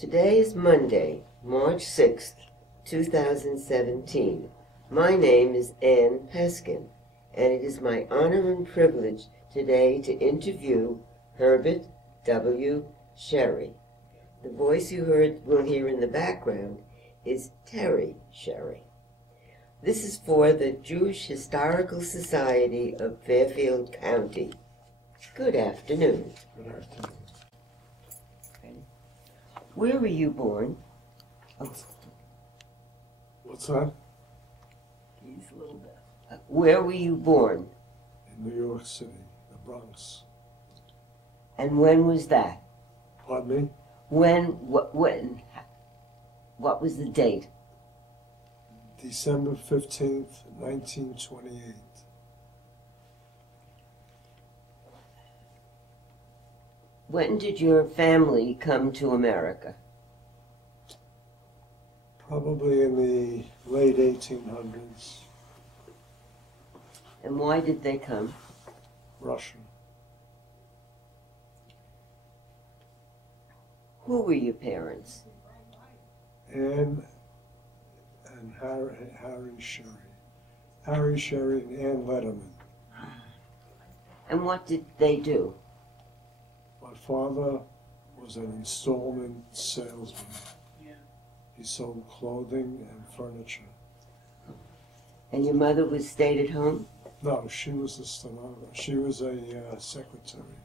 Today is Monday, March 6th, 2017. My name is Ann Peskin, and it is my honor and privilege today to interview Herbert W. Sherry. The voice you will hear in the background is Terry Sherry. This is for the Jewish Historical Society of Fairfield County. Good afternoon. Good afternoon. Where were you born? What's that? He's a little bit. Where were you born? In New York City, the Bronx. And when was that? Pardon me? When? What was the date? December 15th, 1928. When did your family come to America? Probably in the late 1800s. And why did they come? Russia. Who were your parents? Anne and Harry Sherry. Harry Sherry and Ann Letterman. And what did they do? My father was an installment salesman. Yeah. He sold clothing and furniture. And your mother stayed at home? No, she was a stenographer. She was a secretary.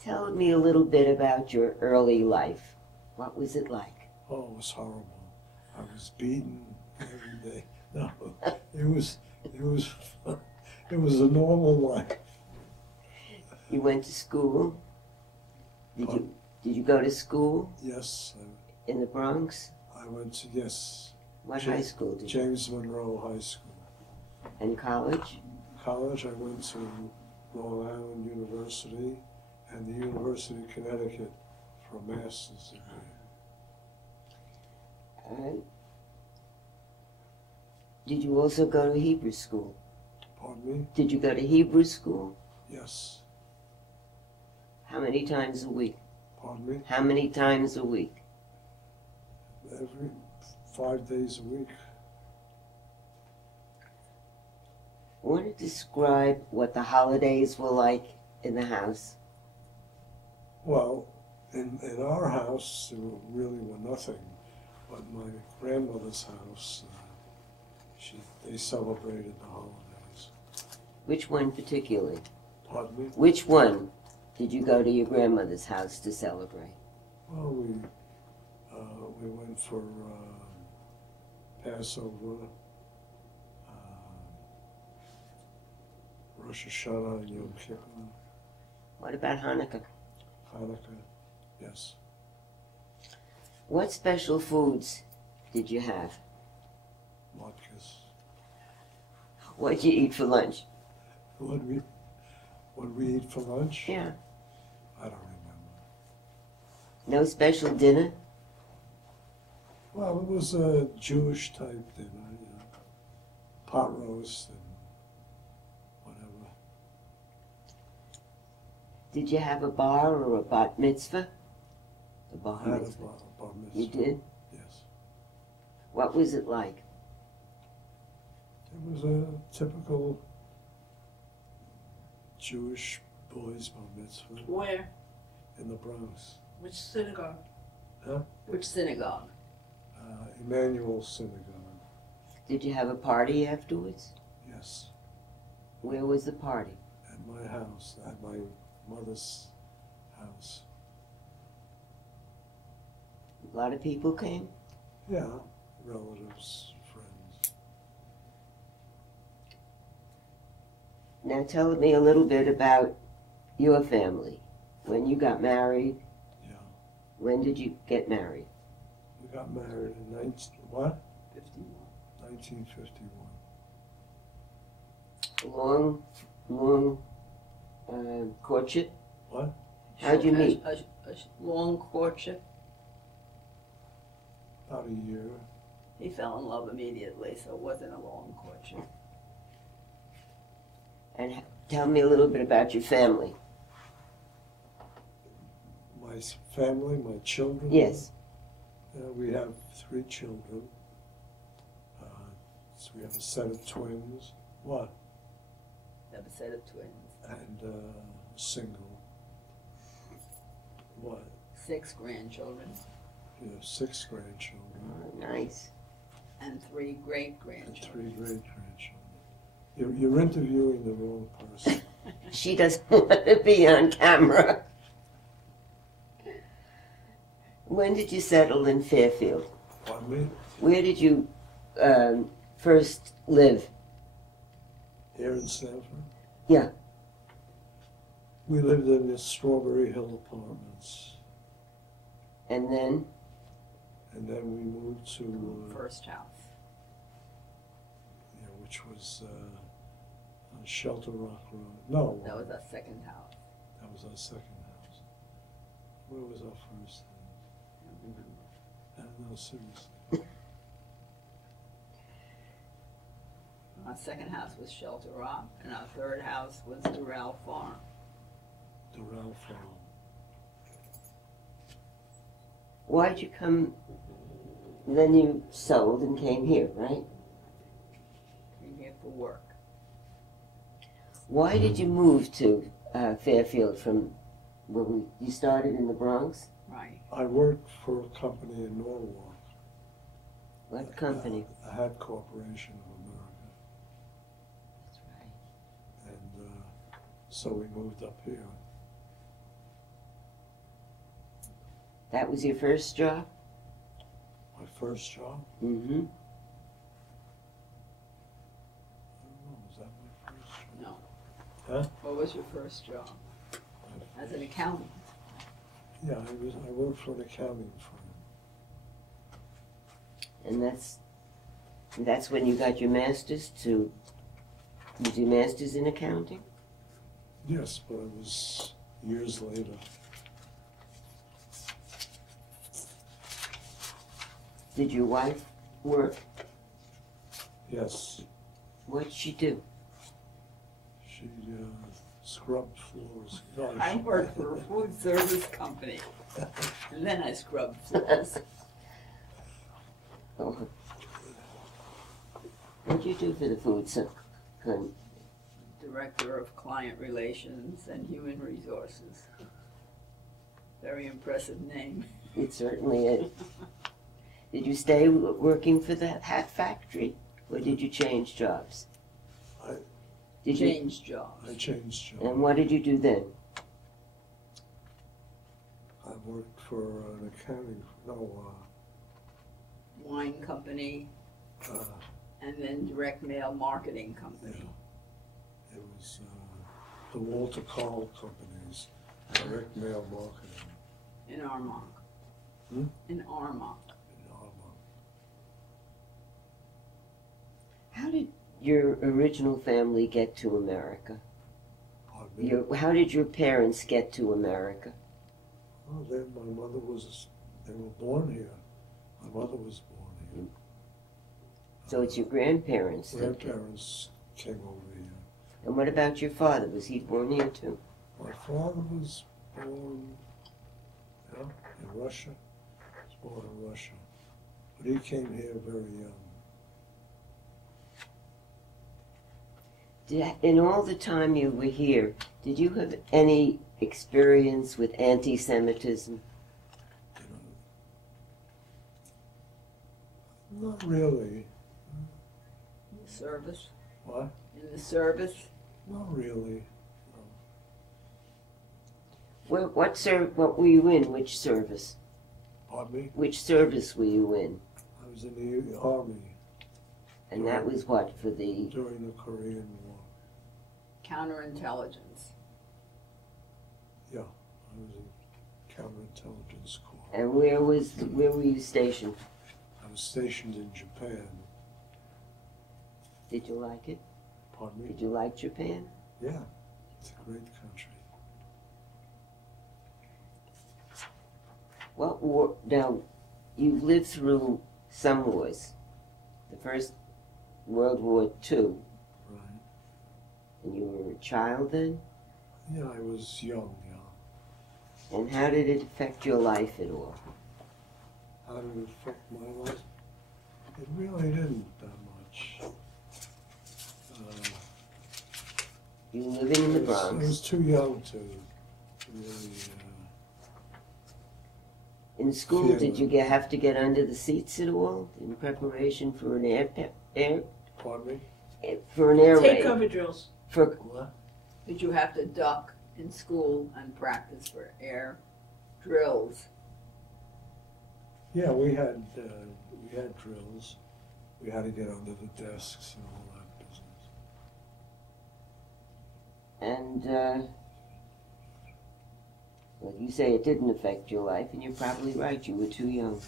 Tell me a little bit about your early life. What was it like? Oh, it was horrible. I was beaten every day. No, it was a normal life. You went to school? Did you go to school? Yes. In the Bronx? I went to, yes. What high school did you? James Monroe High School. And college? College, I went to Long Island University and the University of Connecticut for a master's degree. Did you also go to Hebrew school? Pardon me? Did you go to Hebrew school? Yes. How many times a week? Pardon me? How many times a week? Every 5 days a week. I want to describe what the holidays were like in the house. Well, in our house, there really were nothing. But my grandmother's house, they celebrated the holidays. Which one particularly? Pardon me? Which one did you go to your grandmother's house to celebrate? Well, we went for Passover, Rosh Hashanah, and Yom Kippur. What about Hanukkah? Hanukkah, yes. What special foods did you have? Latkes. What did you eat for lunch? What did we eat for lunch? Yeah. I don't remember. No special dinner? Well, it was a Jewish type dinner, you know, pot roast and whatever. Did you have a bar or a bat mitzvah? A bar I had mitzvah. a bar mitzvah. You did? Yes. What was it like? It was a typical Jewish boys' bar mitzvah. Where? In the Bronx. Which synagogue? Huh? Which synagogue? Emmanuel Synagogue. Did you have a party afterwards? Yes. Where was the party? At my house, at my mother's house. A lot of people came? Yeah, relatives, friends. Now tell me a little bit about your family. When you got married? Yeah. When did you get married? We got married in 1951. Long courtship? What? How'd you meet? A long courtship. About a year. He fell in love immediately, so it wasn't a long courtship. And tell me a little bit about your family. My family, my children. Yes. We have 3 children. So we have a set of twins. What? Have a set of twins. And single. What? 6 grandchildren. We have 6 grandchildren. Oh, nice. And 3 And great-grandchildren. 3 great-grandchildren. You're interviewing the wrong person. She doesn't want to be on camera. When did you settle in Fairfield? Pardon me? Where did you first live? Here in Stanford? Yeah. We lived in the Strawberry Hill Apartments. And then? And then we moved to, First house. which was on Shelter Rock Road. No. That was our second house. That was our second house. Where was our first house? I don't remember. I don't know, seriously. Our second house was Shelter Rock, and our third house was Doral Farm. Doral Farm. Why'd you come? Then you sold and came here, right? Came here for work. Why did you move to Fairfield from where you started in the Bronx? Right. I worked for a company in Norwalk. What company? A Hat Corporation of America. That's right. And so we moved up here. That was your first job? My first job? Mm-hmm. I don't know, was that my first job? No. Huh? What was your first job? As an accountant. Yeah, I worked for an accounting firm. And that's when you got your master's to, you do master's in accounting? Yes, but it was years later. Did your wife work? Yes, What'd she do? she scrubbed floors. No, I she- worked for a food service company, and then I scrubbed floors. Oh. What'd you do for the food Director of Client Relations and Human Resources. Very impressive name. It certainly is. Did you stay working for the hat factory, or did you change jobs? Did you? Changed jobs. I changed jobs. And what did you do then? I worked for an accounting, Wine company, uh, and then direct mail marketing company. it was the Walter Carl Company's direct mail marketing In Armonk. Hmm? In Armonk. in Armonk. How did your original family get to America? Pardon me? How did your parents get to America? Oh, then my mother they were born here. My mother was born here. So it's your grandparents that came. Grandparents came over here. And what about your father? Was he born here too? My father was born, in Russia. He was born in Russia. But he came here very young. In all the time you were here, did you have any experience with anti-Semitism? Not really. In the service. What? In the service. Not really. What were you in? Which service? Pardon me? Which service were you in? I was in the Army And that was what, for the... during the Korean War. Counterintelligence. Yeah, I was in counterintelligence corps. And where were you stationed? I was stationed in Japan. Did you like it? Pardon me? Did you like Japan? Yeah, it's a great country. What war... Now, you've lived through some wars. The First World War II. Right. And you were a child then? Yeah, I was young, And how did it affect your life at all? How did it affect my life? It really didn't that much. You were living in the I Bronx. was too young to really. In school, feel did you it. have to get under the seats at all in preparation for an Pardon me? for an air Take raid? cover drills. For What? Did you have to duck in school and practice for air drills? Yeah, we had drills. We had to get under the desks and all that business. and well, you say it didn't affect your life, and you're probably right. You were too young.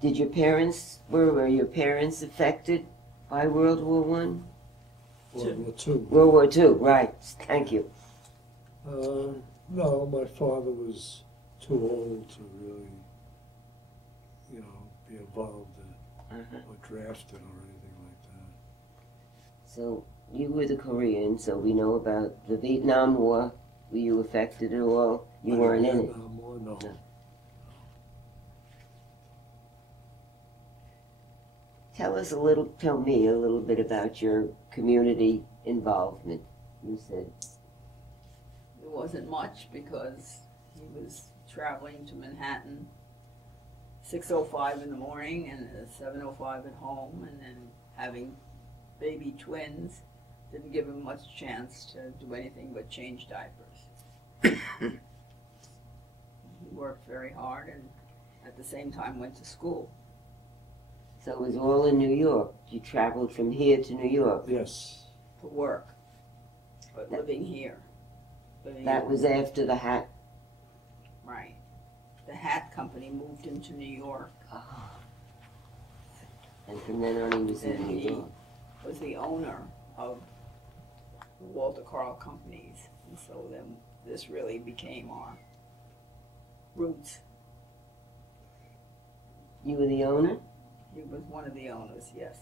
Did your parents were your parents affected by World War One? World War II. World War Two, right? Thank you. No, my father was too old to really, be involved or drafted or anything like that. So you were the Korean, so we know about the Vietnam War. Were you affected at all? You weren't in it. Vietnam War, no. No. Tell me a little bit about your community involvement. You said It wasn't much because he was traveling to Manhattan 6:05 in the morning and 7:05 at home, and then having baby twins didn't give him much chance to do anything but change diapers. He worked very hard and at the same time went to school. so. It was all in New York. You traveled from here to New York. Yes. For work, but living here. That was after the hat. Right. The hat company moved him to New York. Oh. And from then on, he was in And New he York. was the owner of the Walter Carl companies, and so then this really became our roots. You were the owner. He was one of the owners, yes.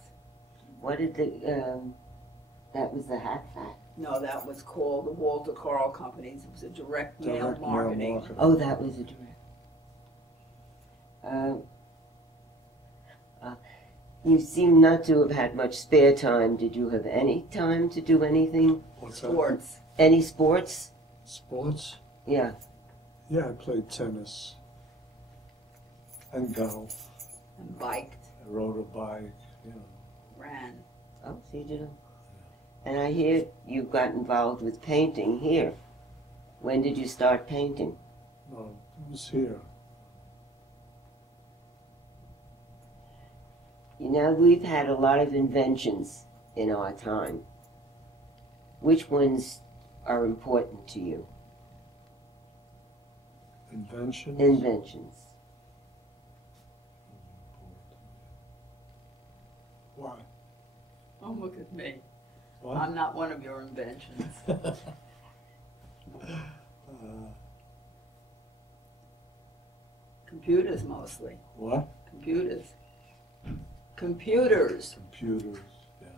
What did that was the hat fact? No, that was called the Walter Carl companies. It was a direct mail Direct mail marketing. marketing. Oh, that was a direct. You seem not to have had much spare time. Did you have any time to do anything? What's that? Sports. Any sports? Sports? Yeah. Yeah, I played tennis and golf. And biked, I rode a bike, ran. Oh, so you did. And I hear you got involved with painting here. When did you start painting? No, it was here. You know, we've had a lot of inventions in our time. Which ones are important to you? Inventions? Inventions. Why? Don't look at me. What? I'm not one of your inventions. Computers mostly. What? Computers. Computers. Computers, yeah.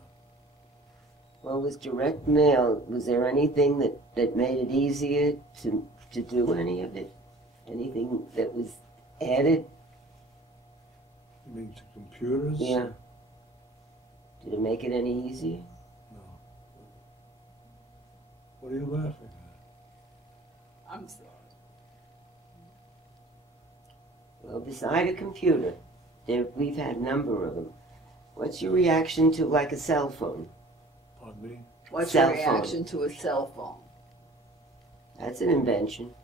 Well, with direct mail, was there anything that made it easier to do any of it? Anything that was added? You mean to computers? Yeah. Did it make it any easier? No. What are you laughing at? I'm sorry. Well, beside a computer, we've had a number of them. What's your reaction to, like, a cell phone? Pardon me? What's Cell your phone. reaction to a cell phone? That's an invention.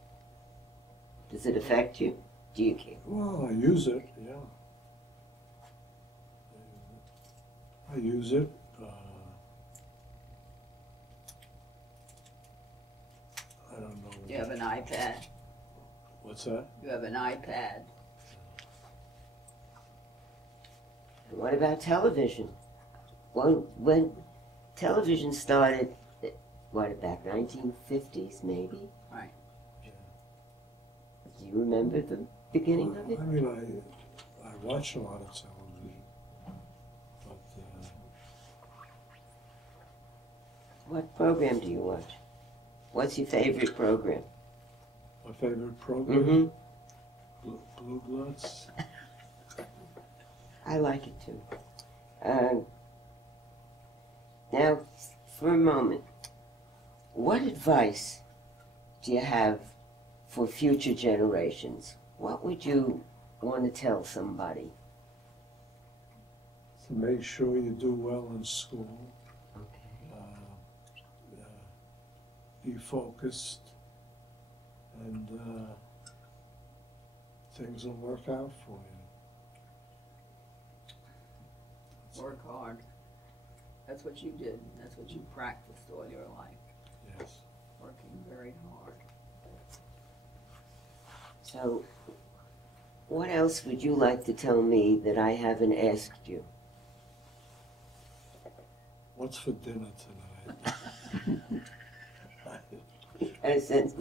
Does it affect you? Do you care? Well, I use it, yeah. I use it. I don't know. You have an iPad. What's that? You have an iPad. And what about television? When television started, what, back 1950s maybe? Right. Do you remember the beginning of it? I mean, I watch a lot of television, but What program do you watch? What's your favorite program? My favorite program? Mm-hmm. Blue Bloods. I like it too. Now, for a moment, what advice do you have for future generations? What would you want to tell somebody? To make sure you do well in school. Okay. Be focused, and things will work out for you. Work hard. That's what you did. That's what you practiced all your life. Yes. Working very hard. So, what else would you like to tell me that I haven't asked you? What's for dinner tonight? I said,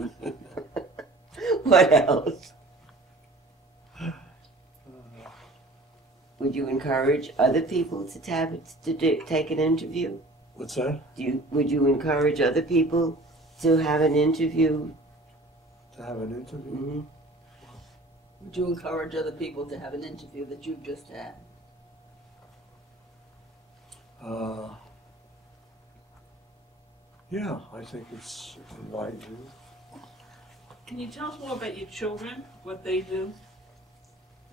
what else? Would you encourage other people to take an interview? What's that? Would you encourage other people to have an interview? To have an interview? Mm-hmm. Would you encourage other people to have an interview that you've just had? Yeah, I think it's enlightening. Can you tell us more about your children, what they do?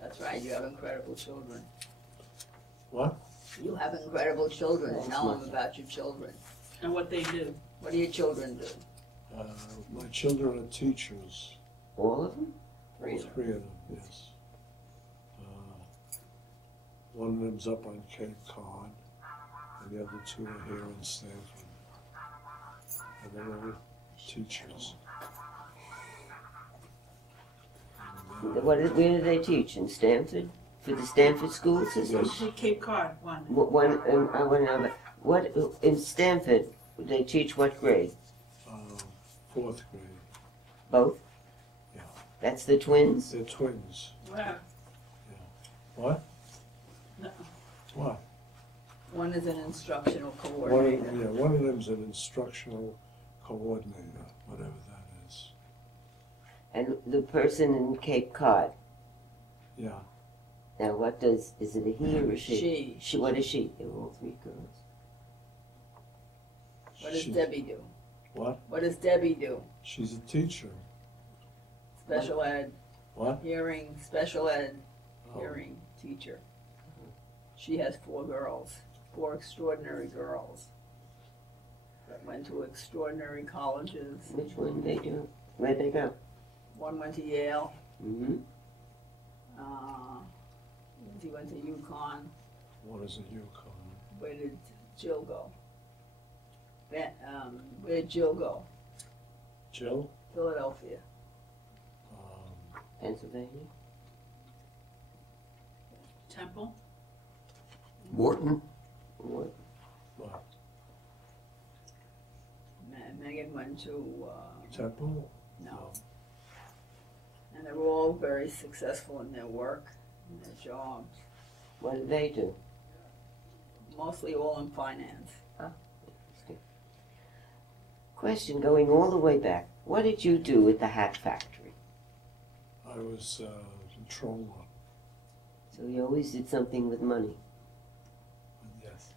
That's right, you have incredible children. What? You have incredible children. Tell them about your children. And what they do? What do your children do? My children are teachers. All of them? All three of them, yes. One of them's up on Cape Cod, and the other two are here in Stanford. And they're all teachers. Where do they teach? In Stanford? For the Stanford school system? Yes. Cape Cod, one. I want to know about, what, in Stanford, they teach what grade? Fourth grade. Both? Yeah. That's the twins? They're twins. Wow. What? No. What? One is an instructional One coordinator. of them's an instructional coordinator, whatever that is. And the person in Cape Cod, Yeah. now is it a he or a she? She. What is she? They're all three girls. What does She- Debbie do? What? What does Debbie do? She's a teacher. Special ed, What? hearing, special ed, Oh. hearing teacher. She has 4 girls, 4 extraordinary girls that went to extraordinary colleges. Which one they do? Where'd they go? One went to Yale, Mm-hmm. Lindsay went to UConn. What is a Yukon? Where did Jill go? Where did Jill go? Jill? Philadelphia. Pennsylvania? Temple? Morton? What? What? Megan went to, Temple? no. And they were all very successful in their work, in their jobs. What do they do? Mostly all in finance. Question going all the way back. What did you do at the hat factory? I was controller. So you always did something with money. Yes.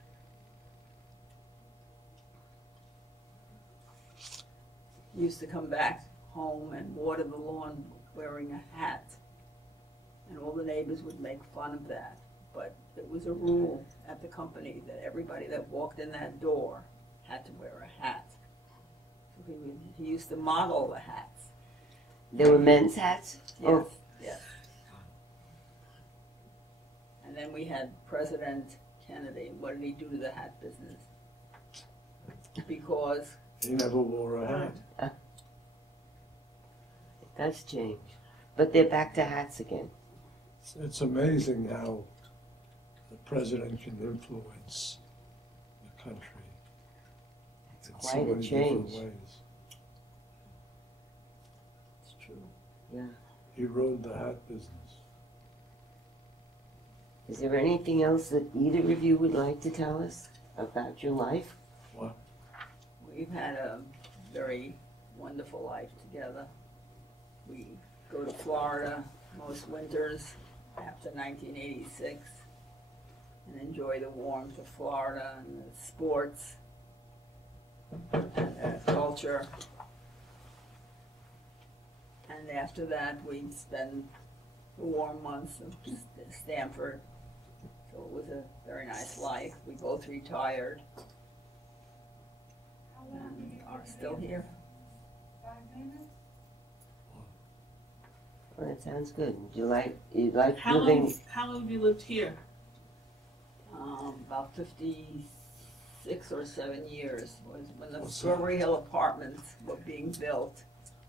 Used to come back home and water the lawn wearing a hat. And all the neighbors would make fun of that. But it was a rule at the company that everybody that walked in that door had to wear a hat. So he used to model the hats. There were men's hats? Yes, Oh, yes. And then we had President Kennedy. What did he do to the hat business? Because He never wore a hat. it does change. But they're back to hats again. It's amazing how the president can influence the country It's in quite so a many different change. ways. it's true. Yeah. He ruined the hat business. Is there anything else that either of you would like to tell us about your life? We've had a very wonderful life together. We go to Florida most winters after 1986 and enjoy the warmth of Florida and the sports and the culture. And after that, we spend the warm months of Stanford. So it was a very nice life. We both retired and are still here. Well, that sounds good. You like living? How long have you lived here? About 56 or 7 years was when the What's Strawberry Hill apartments were being built.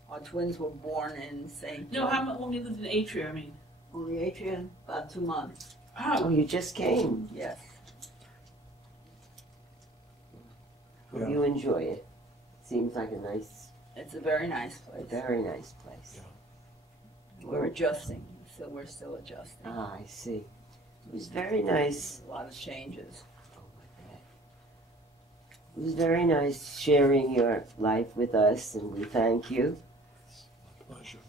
Our twins were born in St. No, how long have you lived in Atria, I mean? Only Adrian, about 2 months. Oh, Oh, you just came. Yes. Hope Yeah. you enjoy it. Seems like a nice, It's a very nice place. very nice place. We're adjusting, so we're still adjusting. Ah, I see. It was very nice. A lot of changes. It was very nice sharing your life with us, and we thank you. Pleasure.